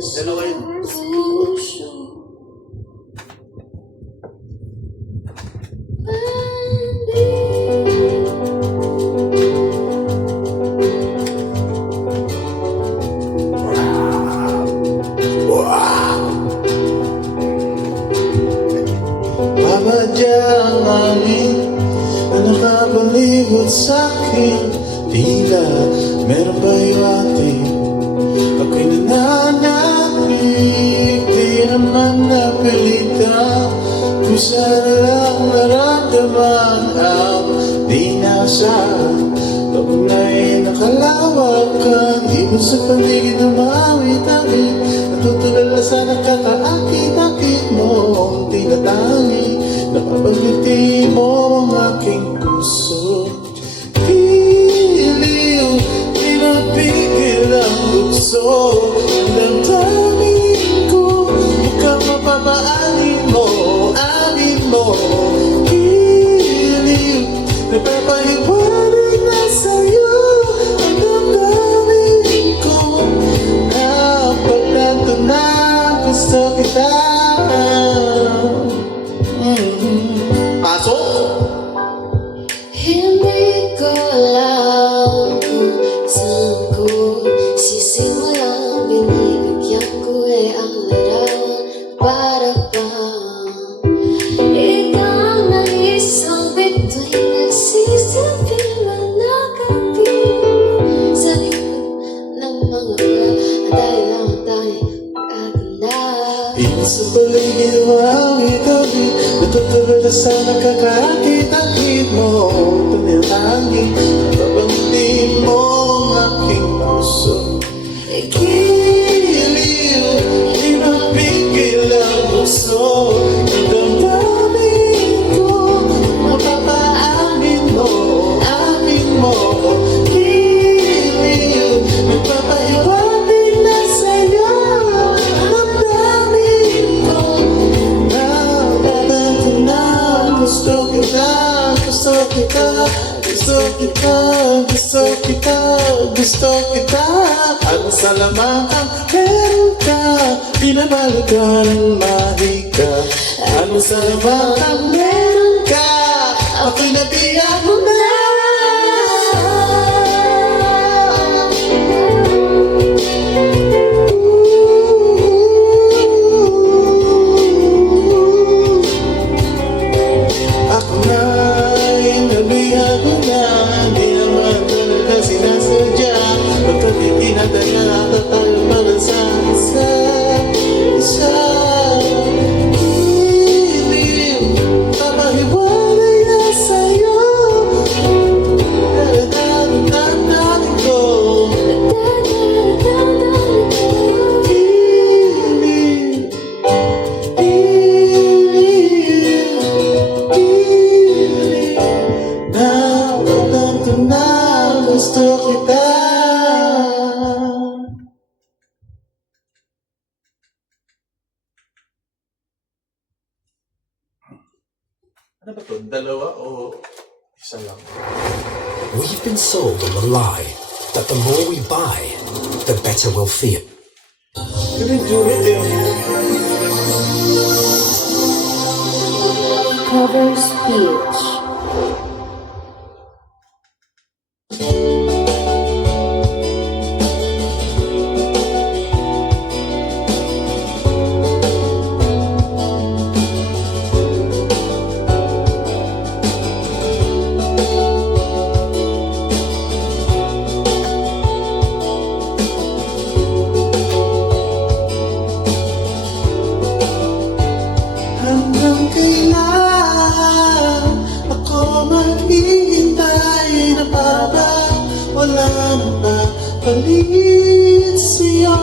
Dalawa yun. Mabadyang angin na nakabalibot sa'kin. Tila meron ba iwating ako'y nananapig. Di naman napilitan kung sana lang naramdaman ang di nasa. Pag na'y nakalawakan, ibig sa paligid na maawit-awit, natutulala sa nakakaakit-akit mo ang tinatangi. Napapagiti mo ang aking puso. Piliw, pinapigil ang bukso. Ang damdamin ko, mukhang mapapaanin mo, anin mo. Piliw, napapahiwalig na sa'yo ang damdamin ko. Napagtanto na gusto kita. Hindi ko alam kung saan ko sisimulan. Binibigyan ko ang larawan para bang ikaw ang naisang bituin nagsisipin lang nakapin sa likod ng mga wala at dahil lang tayo mag-agalala. Ibig sa paligid mo awit-awit, natutulala sa nakakaakit-akit mo. Tanilangi, napapangiti mo ang aking puso. Ikiliw, pinapigil ang puso. Ang damdamin ko, mapapaamin mo, amin mo. Ikiliw, nagpapahiwatig na sa'yo ang damdamin ko. Napapagtanto na gusto kita, gusto kita, gusto kita, gusto kita, gusto kita. Ano sa lamang ang meron ka, pinabalo ka ng mahika. Ano sa lamang ang meron ka, ako'y nabiyak mo na. Ako na'y nabihag mo na, di naman talaga sinasadya. Pagkat itinadala at tayo para sa isa't isa. Piliw, papahiwalay na sa'yo. Dadadadadadadad ko. Piliw, napagtanto na gusto kita. Ano ba ito? Dalawa o isa lang? We've been sold on the lie that the more we buy, the better we'll feel. Pinag-juhit eh. Cover speech. Hanggang kailan ako maghihintay na parang wala na palit sa'yo?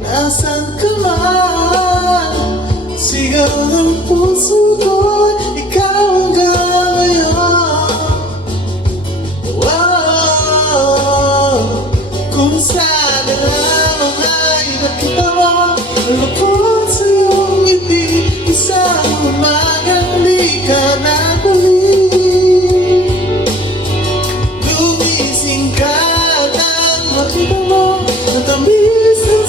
Nasaan ka man? Sigaw ng puso ko'y ikaw hanggang ngayon. Wow, kung sana lamang ay nakita mo ang lukot sa iyong ngiti. Isang umagang di ka nabalik. Lumising ka nang makita mo ang tamis ng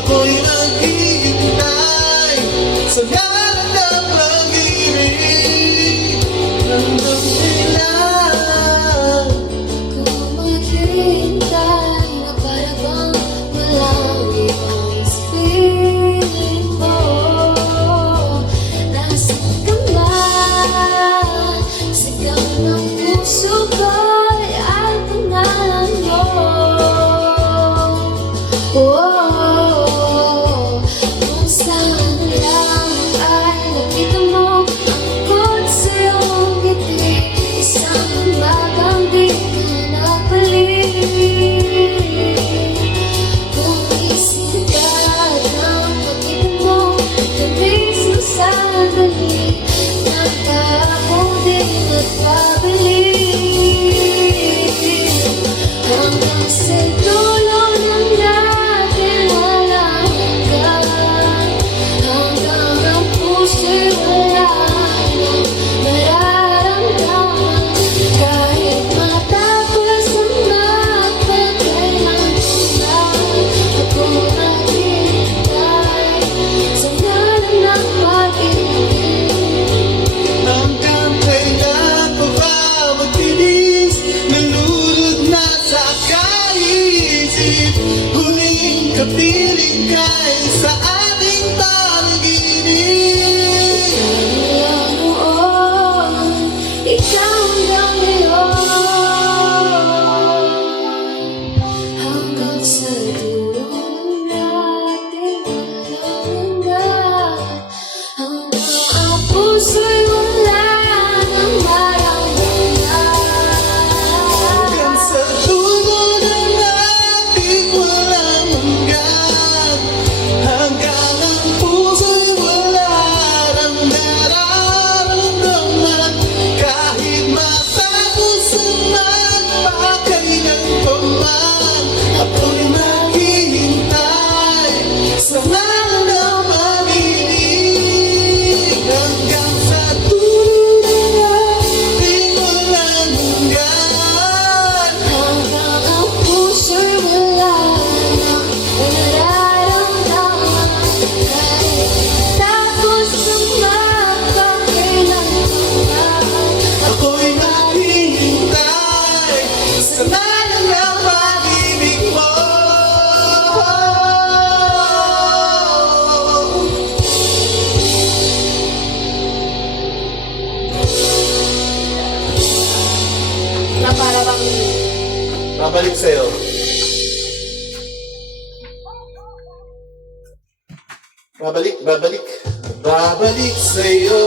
Ako'y naghihintay sa ngalan ng pag-ibig. Hanggang kailan Kung maghihintay na para bang walang ibang piling mo. Nasaan ka man, sigaw ng puso ko'y ang pangalan mo. Kung saan lang ay nakita mo angkot sa iyong ngiti, isang umagang di ka nabalik. Kung isip ka ng pag-ibig mo, labis na sandali, nang ako di magbabalik. Hanggang sa dulo ng natin walang hanggan, hanggang ang puso'y wala nang mararamdaman. Kahit matapos ang magpagkailanman, ako naghihintay sa ngalan ng pag-ibig. hanggang kailan pa ba magtiis? Nalulod na sa kaisip, huling kapiling kay sa ating panaginip. Mula noon, ikaw hanggang ngayon, hanggang sa dulo ng natin walang hanggan, hanggang ang puso'y wala nang maramdaman. Hanggang sa dulo ng ating walang hanggan, hanggang ang puso'y wala nang nararamdaman. Kahit matapos ang magpakailanman, ako'y maghihintay sa ngalan ng pag-ibig. Hanggang sa dulo ng ating walang hanggan, Hanggang ang puso'y wala nang nararamdaman. Kahit tapos ang magpakailanman, ako'y maghihintay sa ngalan ng pag-ibig mo. na para bang Babalik sa'yo. Babalik sa'yo.